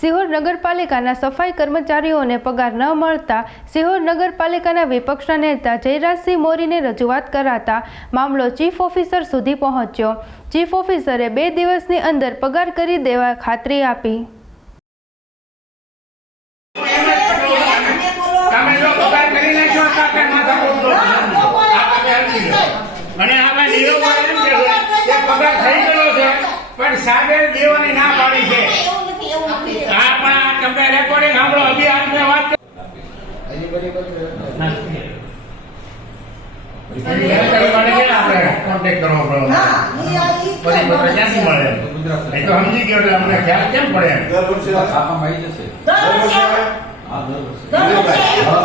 સિહોર નગરપાલિકાના સફાઈ કર્મચારીઓને પગાર ન મળતા સિહોર નગરપાલિકાના વિપક્ષના નેતા જયરાજસિંહ મોરીને રજૂઆત કરાતા મામલો ચીફ ઓફિસર સુધી પહોંચ્યો. ચીફ ઓફિસરે બે દિવસની અંદર પગાર કરી દેવા ખાતરી આપી. આપણે એમ કે પગાર થઈ ગયો છે પણ સાહેબે દેવાની ના પાડી છે આ પણ આ તમે રેકોર્ડિંગ સાંભળો અભી આજ મેં વાત કોન્ટેક્ટ કરવો પડે મળે તો સમજી ગયો એટલે અમને ખ્યાલ કેમ પડે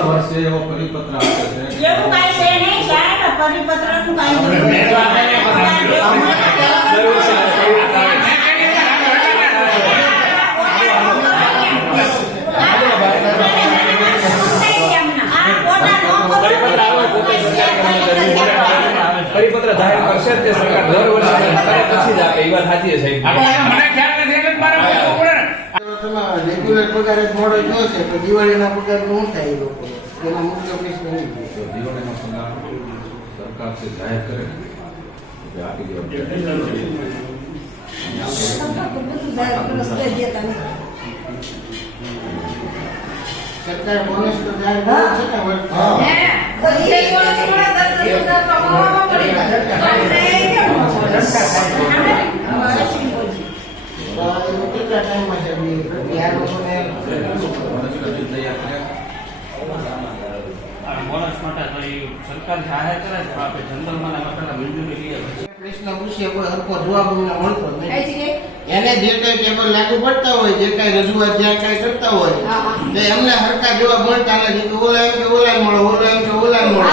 વર્ષે એવો પરિપત્ર આપે છે. એવું કાંઈ છે. નહીં, સાહેબ, પરિપત્રનું કાંઈ આપણે જરૂર મેં તો આપણે આ કોટા ન કરો. પરિપત્ર જાહેર કરશે જ તે સરકાર દર વર્ષે કરે પછી જ આપે એ વાત સાચી છે મને ખ્યાલ નથી એટલે મારે પૂછવું પડે. ને. રેગ્યુલર પગાર જ મોડો થયો છે તો દિવાળીના પગારનું થાય એ લોકો? એના મુખ્ય પ્રશ્ન છે. દિવાળીનો પગાર સરકાર છે જાહેર કરે આપી સરકાર બોનસ તો જાહેર કરે છે ને વર્ષ- તો એનું કેટલા ટાઈમમાં છે બી? કે આ લોકોને બોનસ રજૂ તૈયાર કર્યા આ બોનસ માટે તો એ સરકાર જાહેર કરે છે આપણે જનરલમાં એમાં પહેલા મંજૂરી લઈએ પ્રશ્ન પૂછીએ કોઈ હરખો જવાબ અમને મળતો નથી એને જે કઈ ટેબલ લાગુ પડતા હોય જે કઈ રજૂઆત જ્યાં કઈ કરતા હોય તે એમને હરકા જવાબ મળતા નથી. તો ઓલા એમ કે ઓલા મળો ઓલા એમ કે ઓલા મળો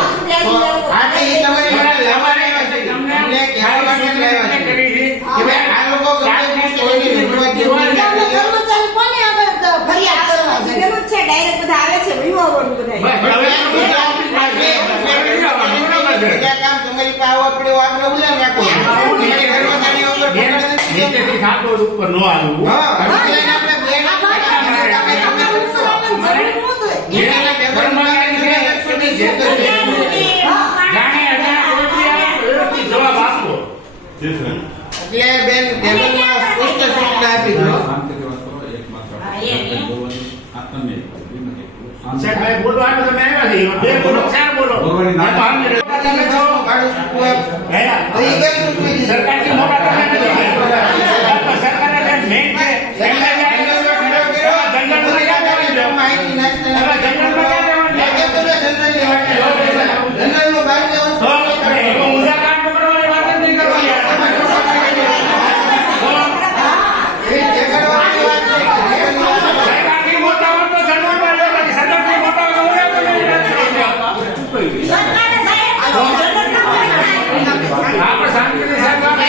તો આ તો એ તમારી માટે લાવવા આવ્યા છે અમને કહેવા માટે જ લાવ્યા છે કે ભાઈ આ લોકો ગમે તે કોઈની રજૂઆત જેવી કર્મચારી કોને આગળ ફરિયાદ કરવા છે? પેલું જ છે, direct બધા આવે છે, વિવાહોનું બધાય. બસ હવે બીજા ઓફિસમાં છે, બીજા જવાનું, બરાબર છે. બીજા કામ તમારી પાસે આવો પડે એવો આગ્રહ ઉલ્લેખ રાખો તમારી કર્મચારીઓ ઉપર પકડ નથી દેતો. નીચેથી ખાતું હોય ઉપર ન આવવું હા, હવે એને આપણે બે ના તમારે તમારે ઉપર આવવાની જરૂર ન થાય. જે કર્મચારી છે, એની જે તે જાણે અજાણે કોઈ બી આવે, વ્યવસ્થિત જવાબ આપવો એટલે બેન ટેબલમાં સ્પષ્ટ સૂચના આપી દો શાંતિથી વાત કરો એક માત્ર હા, એમ, એમ. બોલવાની આ તમે શાંતિ સાહેબ, ભાઈ બોલો આટલું તમે આવ્યા છે. બે બોલો, ચાર બોલો. બોલવાની ના- આ તો સમજી લો. તમે છો ભાડું ચૂકવું એમ. હે? તો ઈ કેમ ચૂકવી દીધું? સરકારથી મોટા તમે નથી. પણ સરકારે જે main છે, એમને જે જનરલમાં ક્યાં જવાનું છે? માહિતી નાખતા હવે જનરલમાં ક્યાં જવાનું છે? લાગે તો ને જનરલની વાત છે. જનરલનું બહાર જવાનું તો આપણે એવો ઊંધા કામ પકડવાની વાત જ નહીં કરવાની. એ જે કરવાની વાત છે, જનરલની વાત છે. સરકારથી મોટા હોય તો જનરલમાં લો, બાકી સરકારથી મોટા હોય તો ઊંધા તો નહીં લો. સરકારે સાહેબ, હા, પણ શાંતિથી સાહેબ આપણે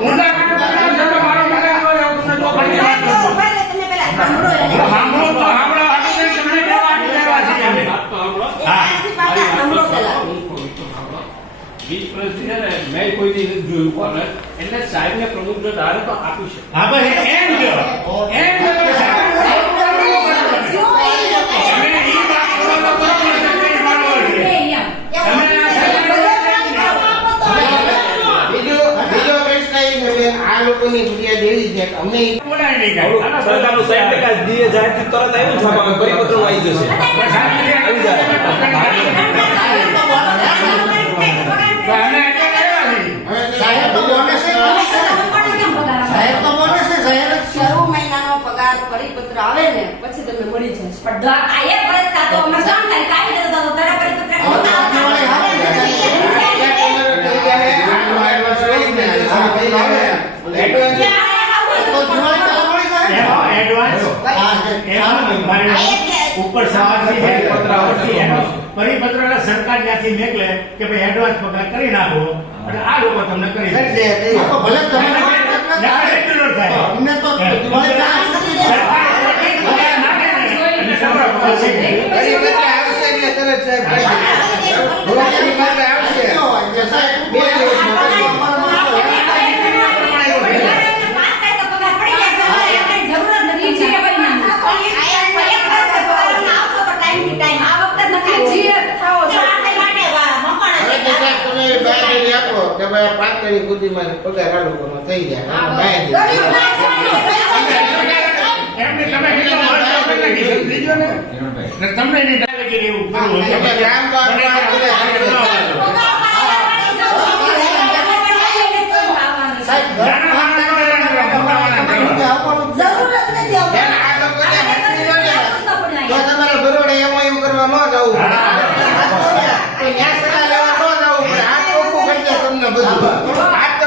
ઊંધા કામ પકડવાનું છે તો મારો મગજ હોય એવું તમને તો ફરી વાત તો કરજો. પહેલે તમે પેલા સાંભળો એને. સાંભળો તો સાંભળો, આટલું નહીં તમને કેવા આટલું લેવા છીએ અમે. વાત તો સાંભળો એ પાછી પાછા સાંભળો પેલા. વીજ પ્રવૃત્તિ છે ને મેં કોઈ દી નથી જોયું કોને એટલે સાહેબને પ્રમુખ જો ધારે તો આપી શકે હા, એમ જો એમ તમે આ લોકોની ફરિયાદ એવી છે કે અમે બોલાય નહીં સરકારનું સાહેબ ટકા દીએ જાહેર તરત આવ્યું પરિપત્ર આવી જશે આવી જાય. મહિનાનો પગાર પરિપત્ર આવે ને પછી તમને મળી જશે. પણ આ એક વર્ષ કાં તો અમે ત્રણ તારીખ આવી જતો તો તારા પરિપત્ર. ઉપર સવારથી છે, પરિપત્ર આવતી એનો પરિપત્ર સરકાર ત્યાંથી મેકલે કે ભાઈ એડવાન્સ પગાર કરી નાખો અને આ લોકો તમને કરી. ભલે તમે થાય. અમને તો દિવાળી પહેલા છૂટી દે. સરકાર પોતે પગાર નાખે ને, એટલે તમારો પગાર થઈ જાય. ગરીબ એટલે આવશે એટલે તરત સાહેબ કરી દે. રોજની માટે આવશે. સાહેબ, બે દિવસમાં કરી દે. પાસ થાય તો પગાર પડી જાય તો આપણે જરૂર જ નથી. જે કઈ ના કે ભાઈ આ મારે પગાર આ લોકોનો થઈ જાય. હા, કાંઈ ગરીબ નહીં. ના સામે એમને તમે કીધું વર્ષો પહેલા કીધું. લીધો ને? કિરણભાઈ ને તમને નહીં થાય કે એવું કરવું હોય. એટલે કામ તો આપણે મને આપણે સાહેબ, નાના માણસનો હેરાન કરો, મોટા માણસ કરો. આવવાનું જ જરૂર જ નથી બેન, આવવાની. આ લોકોને હાથની ન લેવાય. તો તમારે બરોડે એમાં કરવા ન જવું પડે. તો ન્યા સલાહ લેવા ન જવું પડે. આ ચોખ્ખું કરી દે તમને બધું. આ તમને બધું ચોખ્ખું કરી દે, પણ આને હાચવો. તો બરોડે ન જતા તમારે. નગરપાલિકાના જે માળીઓ હમણાં દે. નગરપાલિકાના હાથ પગ કહેવાય. સમજી લો. નગરપાલિકાના હાથ પગ કેવો કર્મચારી છે, નગરપાલિકાના હાથ પગ છે. એને હાથ પગ બેસી દો ને,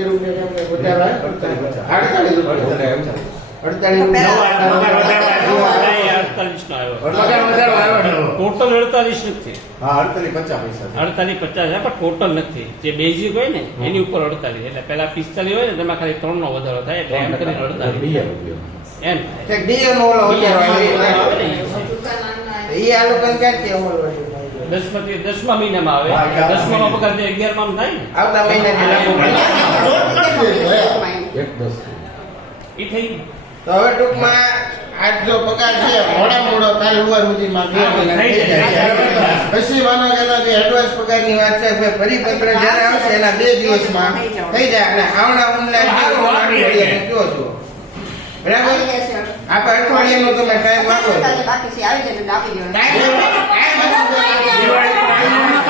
છે. ટોટલ અડતાલીસ નથી. હા અડતાલીસ પચાસ પણ ટોટલ નથી. જે બેઝિક હોય ને એની ઉપર અડતાલીસ. એટલે પેલા પિસ્તાલીસ હોય ને તેમાં ખાલી ત્રણ નો વધારો થાય એટલે એમ કરીને અડતાલીસ. એમ. એ. આ અમલવાડી થાય? દસમાંથી દસમા મહિનામાં આવે. એટલે પગાર જે અગિયારમાં થાય ને? આવતા મહિનાથી એક દસ. એ થઈ તો હવે ટૂંકમાં આજ જો પગાર છે મોડા મોડો કાલ સવાર સુધીમાં બે મહિના થઈ થઈ જાય. જાય. પછી માનો કે જે એડવાન્સ પગારની વાત છે કે પરિપત્ર જ્યારે આવશે એના બે દિવસમાં. થઈ જાય. અને આવના ઓનલાઈન. કયો છો બરાબર? આપણે અઠવાડિયાનો તમે ટાઈમ આપો. બાકી છે આવી જાય આપી દેવાનું ટાઈમ ટાઈમ આપો છો. દિવાળી પર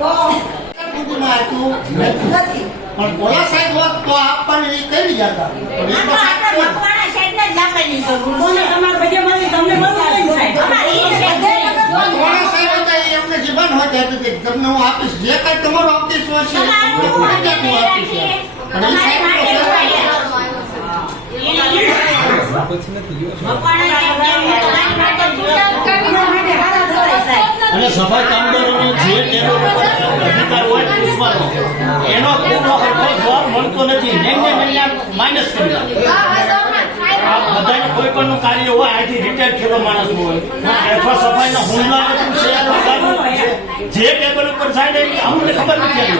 તો સુધીમાં નથી. પણ સાહેબ હોત તો આપવાની રીત જતા તમને હું આપીશ. જે કાંઈ તમારો આપીશ હોય છે. એ તમને ફરજિયાત હું. આપીશ. અને સફાઈ કામદારોને જે તેનો અધિકાર હોય પૂછવાનો એનો પૂરો હરખો જવાબ મળતો નથી. મહિને મહિને માઇનસ કરી આ બધાને કોઈ પણ નું કાર્ય હોય અહીંથી રિટાયર થયેલો માણસ હોય. અથવા સફાઈના હુમલા છે જે ટેબલ ઉપર જાય ને એ અમને ખબર નથી.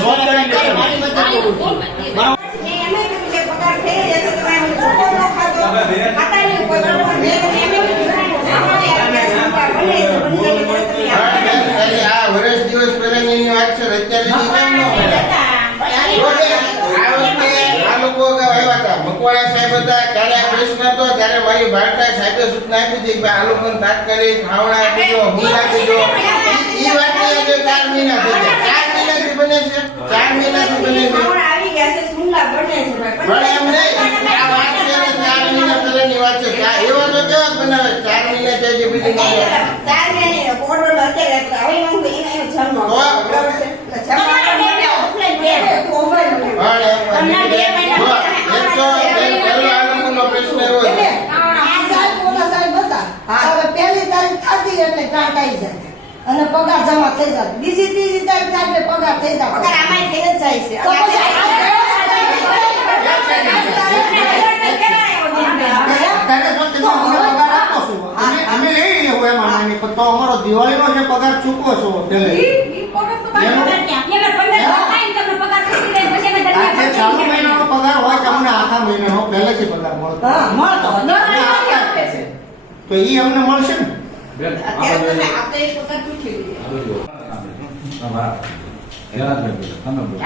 જવાબદારી નથી. વાતની ન મકવાણા સાહેબ હતા ત્યારે આ પ્રશ્ન હતો ત્યારે મારી ભારતા સાહેબે સૂચના આપી હતી કે આ લોકોને તાત્કાલિક ખાવડા આપી દો હું આપી દો ઈ- ઈ વાતની આજે ચાર મહિના થઈ ગયા ચાર મહિનાથી બને છે ચાર મહિનાથી છે બને છે એમ નહીં આ વાત છે ને ચાર મહિના પહેલાની વાત છે એવા તો કેવા બનાવે ચાર મહિના જે ચાર મહિને ઓર્ડર અત્યારે હવે હું એને જન્મ બરાબર છે તો તારીખ થતી એટલે ગ્રાન્ટ આવી જાય અને પગાર જમા થઈ જાય બીજી ત્રીજી તારીખ થાય એટલે પગાર થઈ જાય પગાર આમાં થઈ જ જાય છે તો આ ત્યારે જો તમે અમને પગાર આપો છો. અમે અમે લઈ લઈએ હોય એમાં નાની પણ તો અમારો દિવાળીનો જે પગાર ચૂકવો છો ચાલુ મહિનાનો પગાર હોય કે અમને આખા મહિનાનો પહેલેથી પગાર મળતો. મળતો. તો એ અમને મળશે અત્યારે આપણે એક વખત પૂછી લઈએ. તમે બોલો.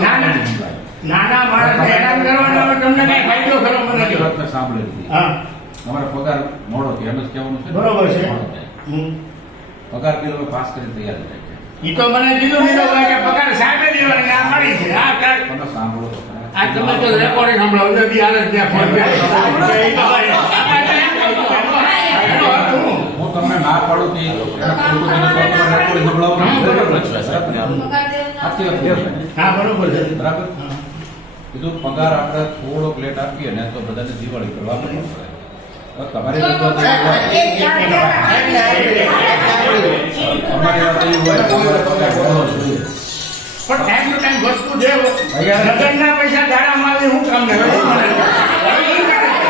ના. નાના માણસને હેરાન કરવાનો તમને કઈ ફાયદો ખરો મને જો તો હા. તમારો પગાર મોડો થયો એમ જ કહેવાનું છે બરોબર છે. મોડો થાય. હમ. પગાર બિલ પાસ કરી તૈયાર થાય ઈ તો મને કીધું નીરવભાઈ કે પગાર સાહેબે દેવાની ના મળી છે. આ કાંઈ તમે સાંભળો આ તમે તો રેકોર્ડ સાંભળો. છો બી હાલે ત્યાં ફોન? હું તમને ના પાડું કે રેકોર્ડ સંભળાવો. બરાબર. છે, બરાબર સાચી વાત હા બરોબર છે. બરાબર? કીધું પગાર આપણે થોડોક લેટ આપીએ ને તો બધાને દિવાળી કરવા પડશે હવે તમારી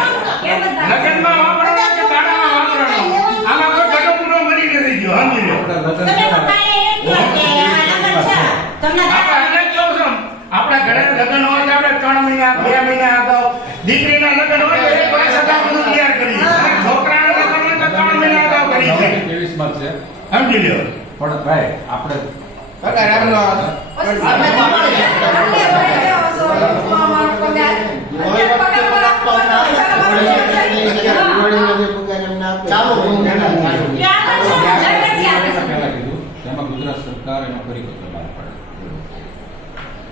લગ્નમાં વાપરવાનો કે દાડામાં વાપરવાનો આમાં કોઈ ઘટો પૂરો મરી નથી ગયો સમજી લો આપણે લગ્ન છે આપણે એટલે જ કહું છું, આપણા ઘરે લગ્ન હોય તો આપણે ત્રણ મહિના બે મહિના અગાઉ દીકરીના લગ્ન હોય તો એક વર્ષ અગાઉ બધું તૈયાર કરી છોકરાના લગ્ન હોય તો ત્રણ મહિના અગાઉ કરી છે ત્રેવીસમાં છે. સમજી લ્યો. પણ ભાઈ આપણે પગાર આપનો ગુજરાત સરકાર એનો પરિપત્ર બહાર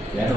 ત્યારબાદ